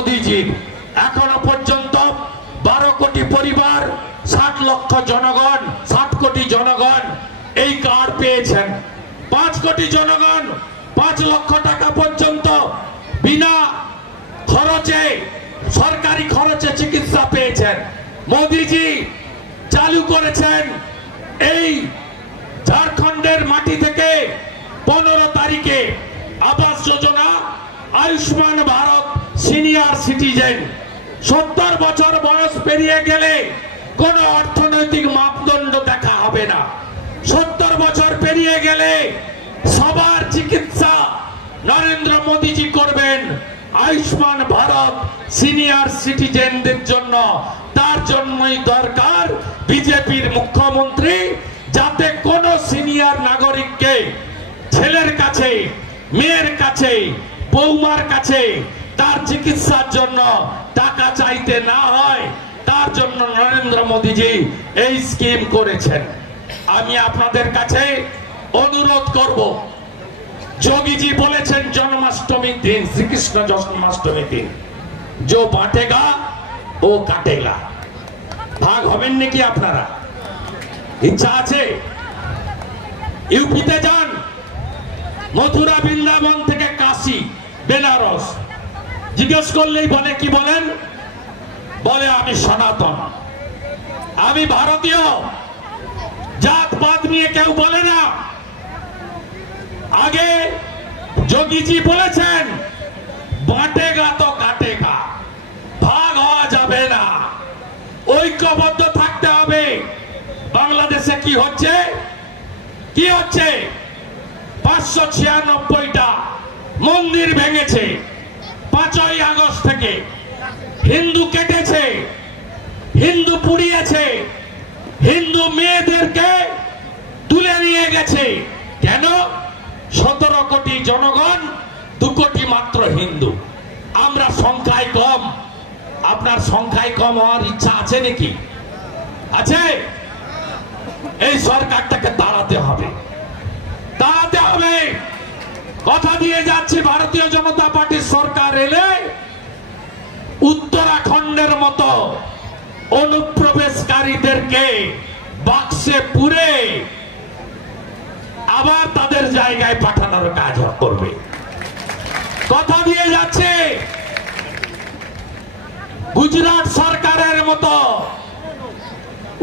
মোদিজির। এখনো পর্যন্ত 12 কোটি পরিবার, 60 লক্ষ জনগণ, 60 কোটি জনগণ এই কার্ড পেয়েছেন। 5 কোটি জনগণ 5 লক্ষ টাকা পর্যন্ত বিনা খরচে, সরকারি খরচে চিকিৎসা পেয়েছেন। মোদিজি চালু করেছেন এই ঝাড়খণ্ডের মাটি থেকে 15 তারিখে আবাস যোজনা, আয়ুষ্মান ভারত সিনিয়র সিটিজেন। 70 বছর বয়স পেরিয়ে গেলে কোনো অর্থনৈতিক মাপদণ্ড দেখা হবে না। 70 বছর পেরিয়ে গেলে সবার চিকিৎসা নরেন্দ্র মোদীজি করবেন আয়ুষ্মান ভারত সিনিয়র সিটিজেনদের জন্য। তার জন্যই দরকার বিজেপির মুখ্যমন্ত্রী, যাতে কোন সিনিয়র নাগরিককে ছেলের কাছে, মেয়ের কাছে, বৌমার কাছে তার চিকিৎসার জন্য টাকা চাইতে না হয়। তার জন্য নরেন্দ্র মোদীজি এই স্কিম করেছেন। আমি আপনাদের কাছে অনুরোধ করব, যোগীজি বলেছেন জন্মাষ্টমীর দিন, শ্রীকৃষ্ণ জন্মাষ্টমীর দিন, जो बांटेगा वो काटेगा। ভাগ হবেন নাকি আপনারা? ইচ্ছা আছে? ইউপিতে যান, মথুরা, বৃন্দাবন থেকে কাশী, বেনারস, জিজ্ঞেস করলেই বলে কি বলেন? বলে আমি সনাতন, আমি ভারতীয়। জাত পাত নিয়ে কেউ বলে না। আগে যোগীজি বলেছেন বাঁটেগা তো কাটেগা, ভাগ হওয়া যাবে না, ঐক্যবদ্ধ থাকতে হবে। বাংলাদেশে কি হচ্ছে? কি হচ্ছে? 596টা মন্দির ভেঙেছে 5ই আগস্ট থেকে, হিন্দু কেটেছে, হিন্দু পুড়িয়েছে, হিন্দু মেয়েদেরকে তুলে নিয়ে গেছে। কেন? 17 কোটি জনগণ, 2 কোটি মাত্র হিন্দু। আমরা সংখ্যায় কম। আপনার সংখ্যায় কম হওয়ার ইচ্ছা আছে নাকি? আছে? এই সরকারটাকে তাড়াতে হবে, তাড়াতে হবে। কথা দিয়ে যাচ্ছি, ভারতীয় জনতা পার্টির সরকার এলে উত্তরাখণ্ডের মতো অনুপ্রবেশকারীদেরকে বাক্সে পুরে আবার তাদের জায়গায় পাঠানোর কাজ করবে। কথা দিয়ে যাচ্ছে, গুজরাট সরকারের মতো,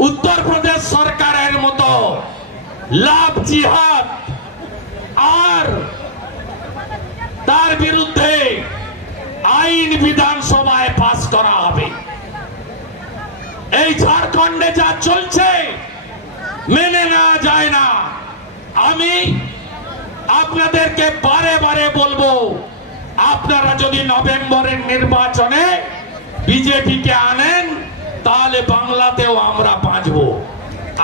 উত্তরপ্রদেশ সরকারের মতো লাভ জিহাদ আর তার বিরুদ্ধে আইন বিধানসভায় পাস করা হবে। এই ঝাড়খণ্ডে যা চলছে মেনে নেওয়া যায় না। আমি আপনাদেরকে বারে বারে বলবো, আপনারা যদি নভেম্বরের নির্বাচনে বিজেপিকে আনেন, তাহলে বাংলাতেও আমরা বাঁচবো।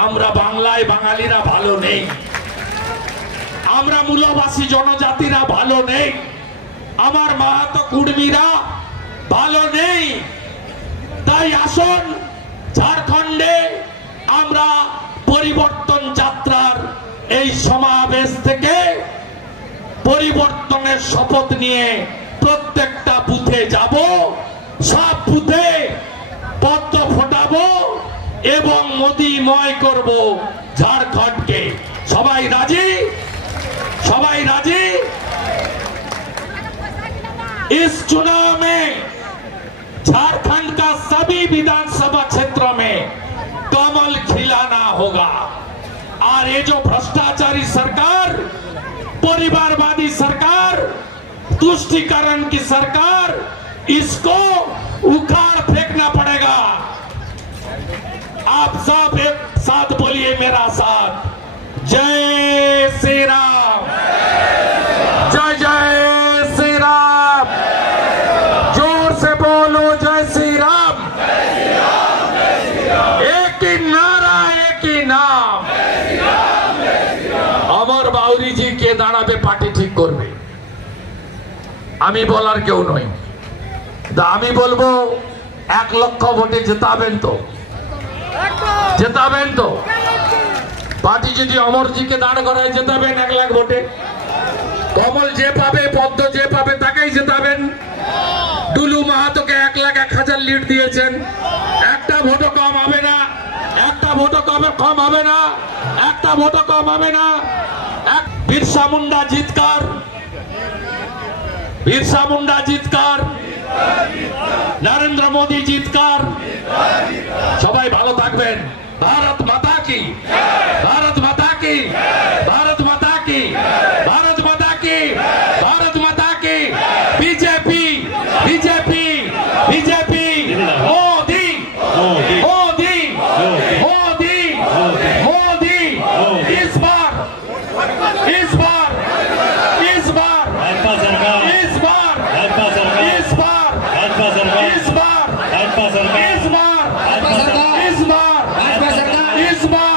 আমরা বাংলায় বাঙালিরা ভালো নেই, আমরা মূলবাসী জনজাতিরা ভালো নেই, আমার মাহাতো কুর্মীরা ভালো নেই। তাই আসুন, ঝাড়খণ্ডে আমরা পরিবর্তন যাত্রার এই সমাবেশ থেকে পরিবর্তনের শপথ নিয়ে প্রত্যেকটা বুথে যাব, সব বুথে পদ্ম ফোটাবো এবং মোদিময় করব ঝাড়খণ্ডকে। সবাই রাজি? সবাই राजी? इस चुनाव में झारखंड का सभी विधानसभा क्षेत्रों में कमल खिलाना होगा। और ये जो भ्रष्टाचारी सरकार, परिवारवादी सरकार, तुष्टीकरण की सरकार, इसको उखाड़ फेंकना पड़ेगा। आप सब एक साथ बोलिए मेरा साथ, जय श्री राम, जय जय श्री राम, जोर से बोलो जय श्री राम। एक ही नारा, एक ही नाम। अमर बाउरी जी के दाঁড়াবে পার্টি ঠিক করবে, আমি বলার কেউ নই। আমি বলবো 1 লক্ষ ভোটে জেতাবেন তো? জেতাবেন তো? পার্টি যদি অমরজিকে দাঁড় করায় জেতাবেন 1 লাখ ভোটে? কমল যে পাবে, পদ্ম যে পাবে তাকেই জেতাবেন? টুলু মাহাতোকে 1,01,000 লিড দিয়েছেন। একটা ভোটও কম হবে না, একটা ভোটও কম হবে না, একটা ভোটও কম হবে না। বিরসা মুন্ডা জিতকার, বিরসা মুন্ডা জিতকার, নরেন্দ্র মোদী জিতকার। সবাই ভালো থাকবেন। ভারত মাতা কি, ভারত মাতা কি, ভারত মাতা কি, ভারত মাতা কি, ভারত মাতা কি। BJP, BJP, BJP, Modi, Modi, Modi, Modi. इस बार, इस बार, इस बार, इस बार, इस बार, इस बार, इस बार, इस बार, इस बार, इस बार, इस बार,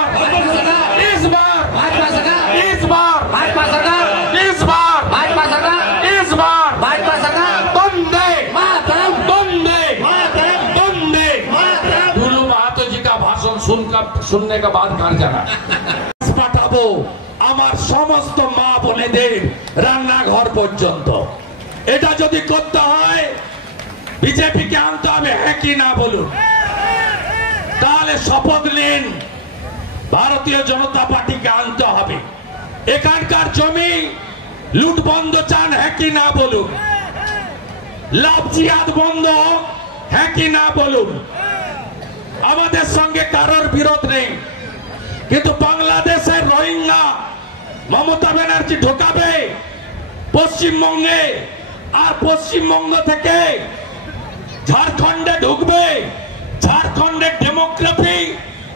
इस बार, इस बार बंदे बंदे बंदे। टुलू माहातो जी का भाषण सुनने के बाद घर जाना পাঠাবো আমার সমস্ত মা বোনেদের রান্নাঘর পর্যন্ত। এটা যদি করতে হয় বিজেপিকে আনতে হবে, হ্যাঁ কি না বলুন। তাহলে শপথ নিন ভারতীয় জনতা পার্টিকে আনতে হবে। এখানকার জমি লুট বন্ধ চান, হ্যাঁ কি না বলুন। লাভ জিহাদ বন্ধ, হ্যাঁ কি না বলুন। আমাদের সঙ্গে কারোর বিরোধ নেই, কিন্তু বাংলাদেশের রোহিঙ্গা মমতা ব্যানার্জি ঢোকাবে পশ্চিমবঙ্গে, আর পশ্চিমবঙ্গ থেকে ঝাড়খণ্ডে ঢুকবে। ঝাড়খণ্ডের ডেমোগ্রাফি,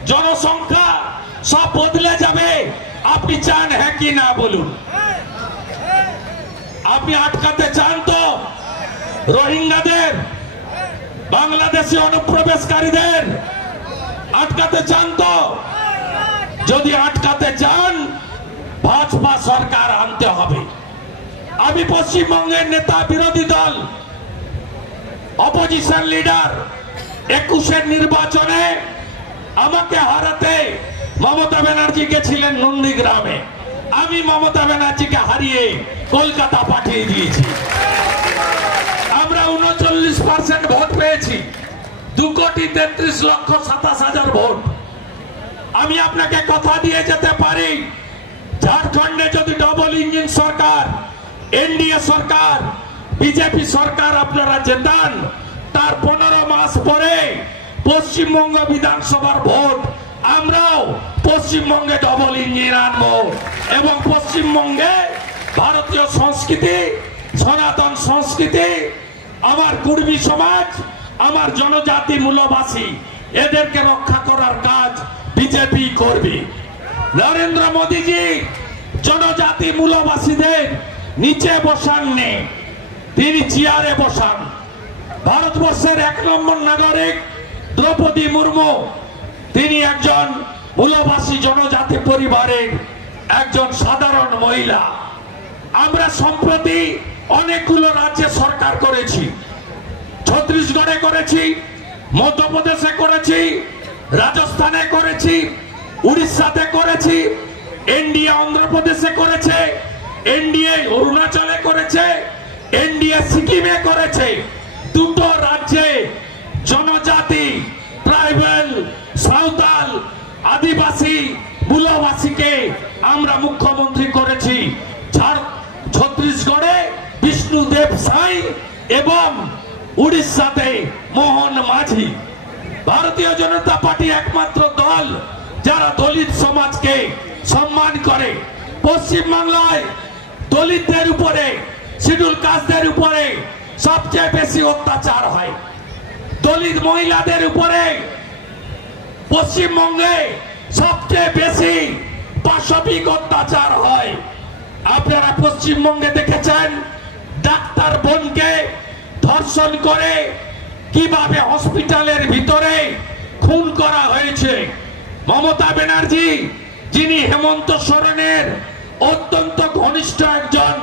জনসংখ্যা সব বদলে যাবে। আপনি চান, হ্যাঁ কি না বলুন। আপনি আটকাতে চান তো রোহিঙ্গাদের, বাংলাদেশি অনুপ্রবেশকারীদের আটকাতে চান তো? যদি আটকাতে চান ভাজপা সরকার আনতে হবে। আমি পশ্চিমবঙ্গের নেতা, বিরোধী দল, অপোজিশন লিডার 21-এর নির্বাচনে আমাকে হারাতে মমতা ব্যানার্জি গেছিলেন নন্দীগ্রামে। আমি মমতা ব্যানার্জিকে হারিয়ে কলকাতা পাঠিয়ে দিয়েছি। আমরা 39% ভোট পেয়েছি, 2,33,27,000 ভোট। আমি আপনাকে কথা দিয়ে যেতে পারি, ঝাড়খণ্ডে যদি ডবল ইঞ্জিন সরকার, এনডিএ সরকার, বিজেপি সরকার আপনারা জেতান, তার 15 মাস পরে পশ্চিমবঙ্গ বিধানসভার ভোট আমরাও পশ্চিমবঙ্গে ডবল ইঞ্জিন আনবো এবং পশ্চিমবঙ্গে ভারতীয় সংস্কৃতি, সনাতন সংস্কৃতি, আমার কুর্মী সমাজ, আমার জনজাতি মূলবাসী, এদেরকে রক্ষা করার কাজ বিজেপি করবে। নরেন্দ্র মোদীজি জনজাতি মূলবাসীদের নিচে বসাননি, তিনি চেয়ারে বসান। ভারতবর্ষের 1 নম্বর নাগরিক দ্রৌপদী মুর্মু, তিনি একজন মূলবাসী জনজাতি পরিবারের একজন সাধারণ মহিলা। আমরা সম্প্রতি অনেকগুলো রাজ্যে সরকার করেছি, ছত্তিশগড়ে করেছি, মধ্যপ্রদেশে করেছি, রাজস্থানে করেছি, উড়িষ্যাতে করেছি, এনডিএ অন্ধ্রপ্রদেশে করেছে, এনডিএ অরুণাচলে করেছে, এনডিএ সিকিমে করেছে। দুটো রাজ্যে জনজাতি, ট্রাইবাল, সাঁওতাল, আদিবাসী, মূলবাসীকে আমরা মুখ্যমন্ত্রী করেছি। ছত্তিশগড়ে বিষ্ণুদেব সাই এবং উড়িষ্যাতে মোহন মাঝি। ভারতীয় জনতা পার্টি একমাত্র দল যারা দলিত সমাজকে সম্মান করে। পশ্চিমবাংলায় দলিতদের উপরে, শিডিউল কাস্টদের উপরে সবচেয়ে বেশি অত্যাচার হয়। দলিত মহিলাদের উপরে পশ্চিমবঙ্গে সবচেয়ে বেশি পাশবিক অত্যাচার হয়। আপনারা পশ্চিমবঙ্গে দেখেছেন ডাক্তার বোনকে ধর্ষণ করে কিভাবে হসপিটালের ভিতরে খুন করা হয়েছে। মমতা ব্যানার্জি, যিনি হেমন্ত সোরেনের অত্যন্ত ঘনিষ্ঠ একজন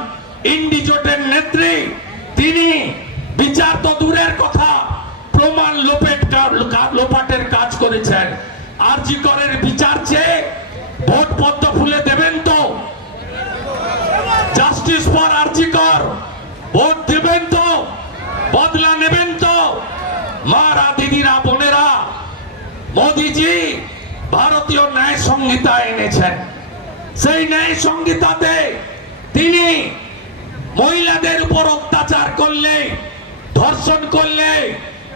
ইন্ডিজোটের নেত্রী, তিনি বিচার তো দূরের কথা, প্রমাণ লোপাটের কাজ করেছেন। আরজি করের বিচার চেয়ে ভোট পদ্ম ফুলে দেবেন তো? জাস্টিস ফর আরজি কর ভোট দেবেন তো? বদলা নেবেন? মোদিজি ভারতীয় ন্যায় সংহিতা এনেছেন। সেই ন্যায় সংহিতাতে তিনি মহিলাদের উপর অত্যাচার করলে, ধর্ষণ করলে,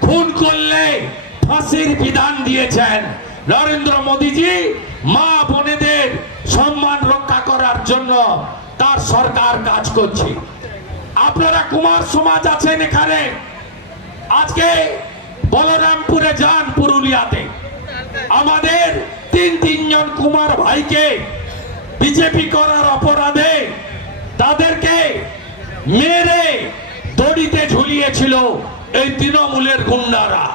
খুন করলে ফাঁসির বিধান দিয়েছেন। নরেন্দ্র মোদিজি মা বোনেদের সম্মান রক্ষা করার জন্য তার সরকার কাজ করছে। আপনারা কুমার সমাজ আছেন এখানে, আজকে বলরামপুরে যান, পুরুলিয়াতে আমাদের তিনজন কুমার ভাইকে বিজেপি করার অপরাধে তাদেরকে মেরে দড়িতে ঝুলিয়েছিল এই তৃণমূলের গুন্ডারা।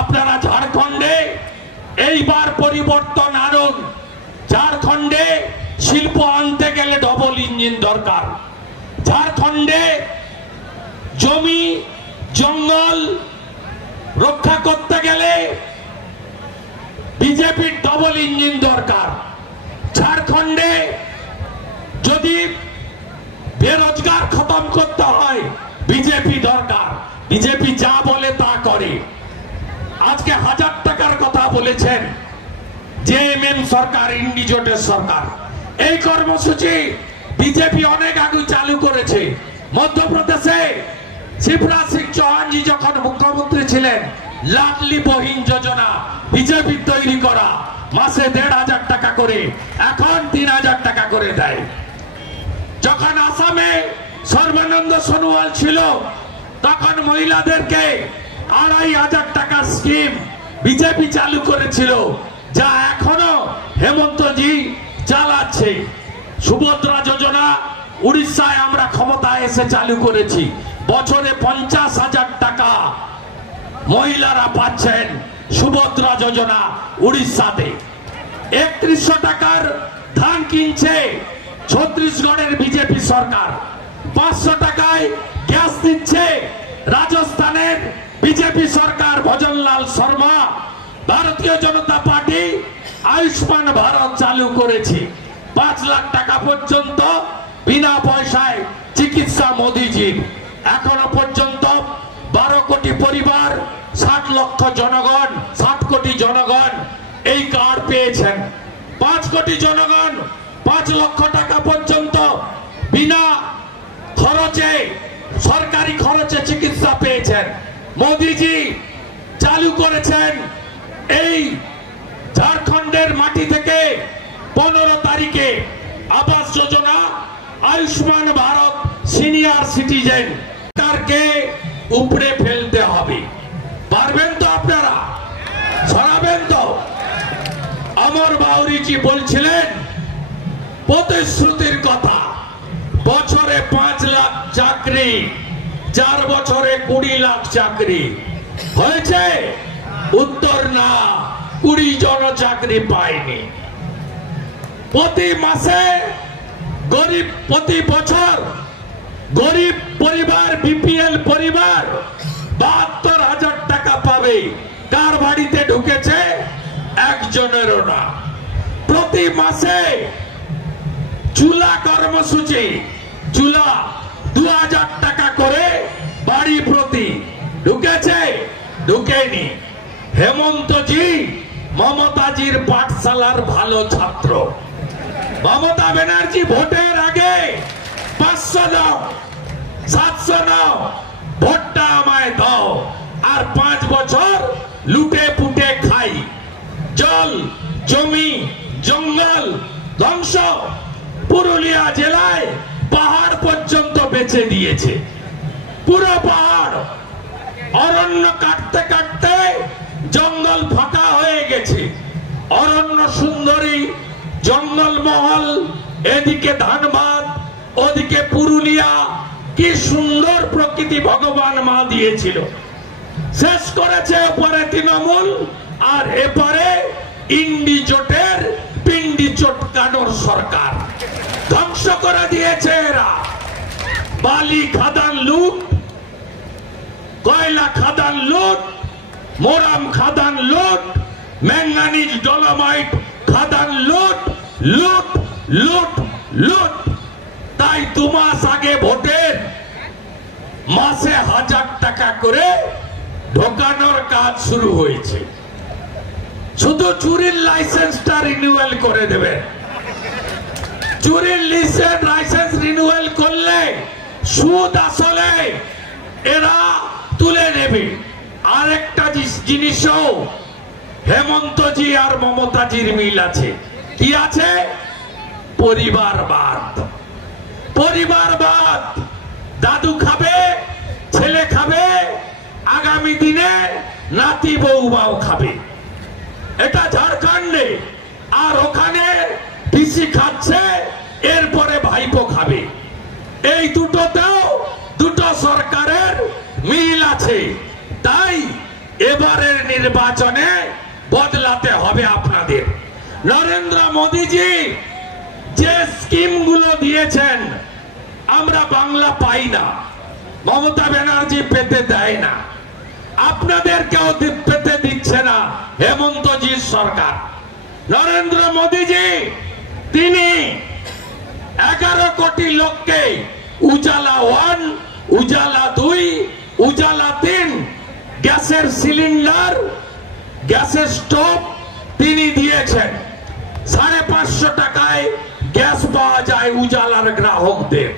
আপনারা ঝাড়খণ্ডে এইবার পরিবর্তন আনুন। ঝাড়খণ্ডে শিল্প আনতে গেলে ডবল ইঞ্জিন দরকার। ঝাড়খণ্ডে জমি জঙ্গল রক্ষা করতে গেলে বিজেপির ডবল ইঞ্জিন দরকার। ঝাড়খণ্ডে যদি বেরোজগার খতম করতে হয় বিজেপি দরকার। বিজেপি যা বলে তা করে। আজকে 1000 টাকার কথা বলেছেন জেএমএম সরকার, ইন্ডিজোটের সরকার। এই কর্মসূচি বিজেপি অনেক আগে চালু করেছে। মধ্যপ্রদেশে শিবরাজ সিং চৌহানজি যখন মুখ্যমন্ত্রী ছিলেন, লাডলি বহিন যোজনা বিজেপি তৈরি করা, মাসে 1500 টাকা করে, এখন 3000 টাকা করে দেয়। যখন আসামে সর্বানন্দ সোনোয়াল ছিল, তখন মহিলাদেরকে 2500 টাকার স্কিম বিজেপি চালু করেছিল, যা এখনো হেমন্তজি চালাচ্ছে। সুভদ্রা যোজনা উড়িষ্যায় আমরা ক্ষমতায় এসে চালু করেছি। বছরে 50,000 টাকা মহিলারা পাচ্ছেন সুভদ্রা যোজনা উড়িষ্যাতে। 3100 টাকার ধান কিনছে ছত্তিশগড়ের বিজেপি সরকার। 500 টাকায় গ্যাস দিচ্ছে রাজস্থানের বিজেপি সরকার, ভজনলাল শর্মা। ভারতীয় জনতা পার্টি আয়ুষ্মান ভারত চালু করেছে। 5 লাখ টাকা পর্যন্ত বিনা পয়সায় চিকিৎসা মোদিজির। এখনো পর্যন্ত 12 কোটি পরিবার, 60 লক্ষ জনগণ, 60 কোটি জনগণ এই কার্ড পেয়েছেন। 5 কোটি জনগণ 5 লক্ষ টাকা পর্যন্ত বিনা খরচে, সরকারি খরচে চিকিৎসা পেয়েছেন। মোদিজি চালু করেছেন এই ঝাড়খণ্ডের মাটি থেকে 15 তারিখে আবাস যোজনা, আয়ুষ্মান ভারত, সিনিয়র সিটিজেন। সরকারকে উপরে ফেলতে হবে। পারবেন তো আপনারা? সরাবেন তো? অমর বাউরিজি বলছিলেন প্রতিশ্রুতির কথা, বছরে 5 লাখ চাকরি, 4 বছরে 20 লাখ চাকরি হয়েছে? উত্তর না, 20 জন চাকরি পায়নি। প্রতি মাসে গরিব, প্রতি বছর গরিব পরিবার, বিপিএল পরিবার 72,000 টাকা পাবে। কার বাড়িতে ঢুকেছে? একজনেরও না। প্রতি মাসে চুলা কর্মসূচি, চুলা 2000 টাকা করে বাড়ি প্রতি ঢুকেছে? ঢুকেনি। হেমন্তজি মমতাজির পাঠশালার ভালো ছাত্র। মমতা ব্যানার্জি ভোটের আগে 500 দাও, 700 নাও, ভোটটা আমায় দাও, আর 5 বছর লুটে পুটে খাই। জল, জমি, জঙ্গল ধ্বংস। পুরুলিয়া জেলায় পাহাড় পর্যন্ত বেচে দিয়েছে। পুরো পাহাড়, অরণ্য কাটতে কাটতে জঙ্গল ফাঁকা হয়ে গেছে। অরণ্য সুন্দরী, জঙ্গল মহল, এদিকে ধানবাদ, ওদিকে পুরুলিয়া, কি সুন্দর প্রকৃতি ভগবান মা দিয়েছিল। শেষ করেছে ওপরে তৃণমূল, আর এপারে ইন্ডিজোটের পিন্ডি চটকানোর সরকার। ধ্বংস করে দিয়েছে এরা। বালি খাদান লুট, কয়লা খাদান লুট, মোরাম খাদান লুট, ম্যাঙ্গানিজ ডলোমাইট খাদান লুট, লুট লুট লুট। তাই 2 মাস আগে ভোটের মাসে 1000 টাকা করে ঢোকানোর কাজ শুরু হয়েছে। শুধু চুরির লাইসেন্সটা রিনিউয়াল করে দেবেন। চুরির লাইসেন্স রিনিউয়াল করলে সুদ আসলে এরা তুলে নেবে। আরেকটা জিনিসও হেমন্তজি আর মমতাজির মিল আছে। কি আছে? পরিবারবাদ। পরিবারবাদ, দাদু খাবে, ছেলে খাবে, আগামী দিনে নাতি বৌমাও খাবে। এটা ঝাড়খণ্ডে। আর ওখানে পিসি খাচ্ছে, এরপরে ভাইপো খাবে। এই দুটোতেও দুটো সরকারের মিল আছে। তাই এবারের নির্বাচনে বদলাতে হবে আপনাদের। নরেন্দ্র মোদীজি যে স্কিমগুলো দিয়েছেন আমরা বাংলা পাই না, মমতা ব্যানার্জি পেতে দেয় না, আপনাদেরকেও পেতে দিচ্ছে না হেমন্তজির সরকার। নরেন্দ্র মোদীজি তিনি 11 কোটি লোককে উজালা 1, উজালা 2, উজালা 3 গ্যাসের সিলিন্ডার, গ্যাসের স্টোভ তিনি দিয়েছেন। 550 টাকায় গ্যাস পাওয়া যায় উজালার গ্রাহকদের।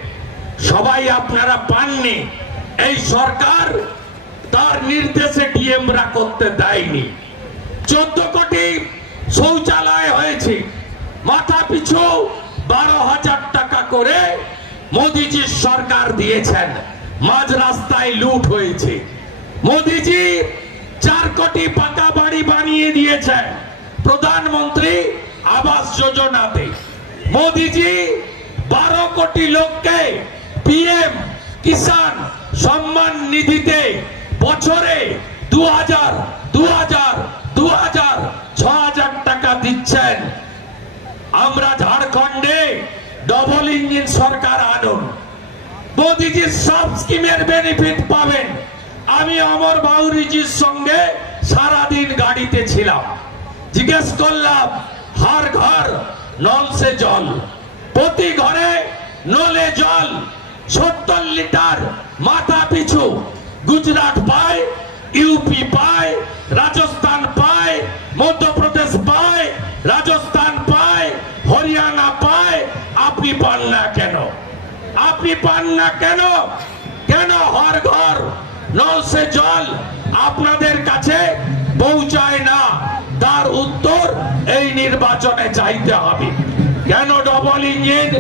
সবাই আপনারা পাননি। এই সরকার তার নির্দেশে ডিএমরা করতে দেয়নি। 14 কোটি শৌচালয় হয়েছে, মাথা পিছু 12,000 টাকা করে মোদীজির সরকার দিয়েছেন। মাঝ রাস্তায় লুট হয়েছে। মোদীজি 4 কোটি পাকা বাড়ি বানিয়ে দিয়েছেন প্রধানমন্ত্রী আবাস যোজনাতে। মোদীজি 12 কোটি লোককে পিএম কিষাণ সম্মান নিধিতে বছরে 6,000 টাকা দিচ্ছেন। আমরা ঝাড়খণ্ডে ডবল ইঞ্জিন সরকার আনুন, মোদীজির সব স্কিমের বেনিফিট পাবেন। আমি অমর বাউরিজির সঙ্গে সারাদিন গাড়িতে ছিলাম, জিজ্ঞেস করলাম হর ঘর নল সে জল, প্রতি ঘরে নলে জল 70 লিটার মাথা পিছু গুজরাট পায়, ইউপি পায়, রাজস্থান পায়, মধ্যপ্রদেশ পায়, রাজস্থান পায়, হরিয়ানা পায়। আপনি পান না কেন? আপনি পান না কেন? কেন হর ঘর নল সে জল আপনাদের কাছে পৌঁছায় না? তার উত্তর এই নির্বাচনে চাইতে হবে। কেন ডবল ইঞ্জিন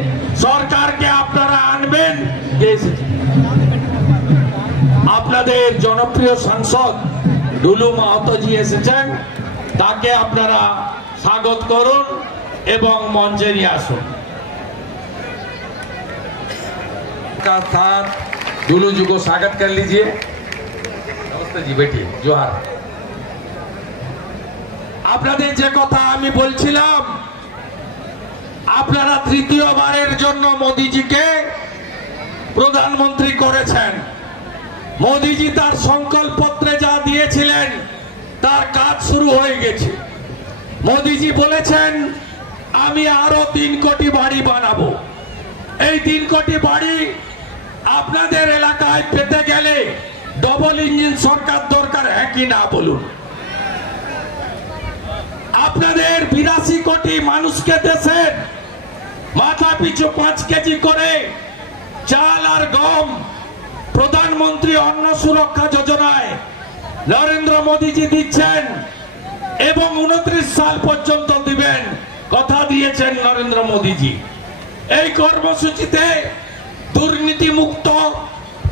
সরকারকে আপনারা আনবেন? আপনাদের জনপ্রিয় সাংসদ ডুলু মাহাতোজি এসেছেন, তাকে আপনারা স্বাগত করুন এবং মঞ্চে নিয়ে আসুন। साथ डुलू जी को स्वागत कर लीजिए। नमस्ते जी, बैठिए। जोहार। আপনাদের যে কথা আমি বলছিলাম, আপনারা তৃতীয়বারের জন্য মোদিজিকে প্রধানমন্ত্রী করেছেন। মোদিজি তার সংকল্পপত্রে যা দিয়েছিলেন তার কাজ শুরু হয়ে গেছে। মোদিজি বলেছেন আমি আরো 3 কোটি বাড়ি বানাবো। এই 3 কোটি বাড়ি আপনাদের এলাকায় পেতে গেলে ডবল ইঞ্জিন সরকার দরকার, হ্যাঁ কি না বলুন? আপনাদের 82 কোটি মানুষকে দেশের মাথা পিছু 5 কেজি করে চাল আর গম প্রধানমন্ত্রী অন্ন সুরক্ষা যোজনায় নরেন্দ্র মোদীজি দিচ্ছেন এবং 29 সাল পর্যন্ত দিবেন, কথা দিয়েছেন নরেন্দ্র মোদীজি। এই কর্মসূচিতে দুর্নীতি মুক্ত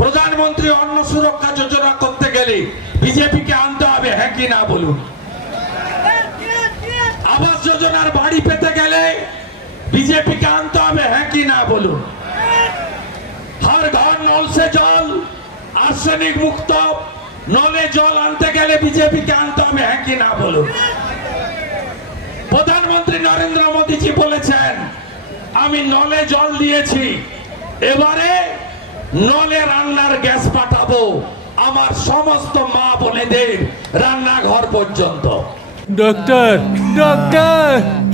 প্রধানমন্ত্রী অন্ন সুরক্ষা যোজনা করতে গেলে বিজেপিকে আনতে হবে, হ্যাঁ কি না বলুন? আবাস যোজনার বাড়ি পেতে গেলে বিজেপিকে আনতে হবে, হ্যাঁ কি না বলুন? हर घर नल से जल आर्सेनिक मुक्त नले जल आनते गেলে बीजेपी के आनते হবে, হ্যাঁ কি না বলুন? প্রধানমন্ত্রী নরেন্দ্র মোদীজি বলেছেন আমি নলে জল দিয়েছি, এবারে নলে রান্নার গ্যাস পাঠাবো আমার সমস্ত মা বোনেদের রান্নাঘর পর্যন্ত। डॉक्टर डॉक्टर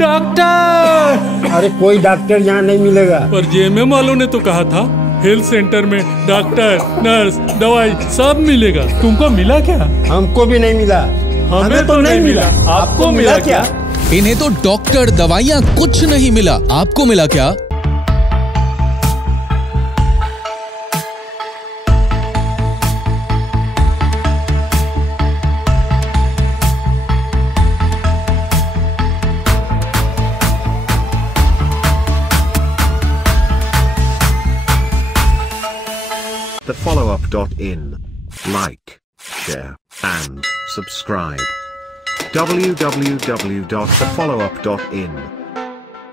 डॉक्टर, अरे कोई डॉक्टर यहाँ नहीं मिलेगा। पर जेएमएम वालों ने तो कहा था हेल्थ सेंटर में डॉक्टर नर्स दवाई सब मिलेगा, तुमको मिला क्या? हमको भी नहीं मिला। हमें तो नहीं मिला, आपको मिला क्या? इन्हें तो डॉक्टर, दवाइयाँ कुछ नहीं मिला, आपको मिला क्या? thefollowup.in. Like, share, and subscribe. www.thefollowup.in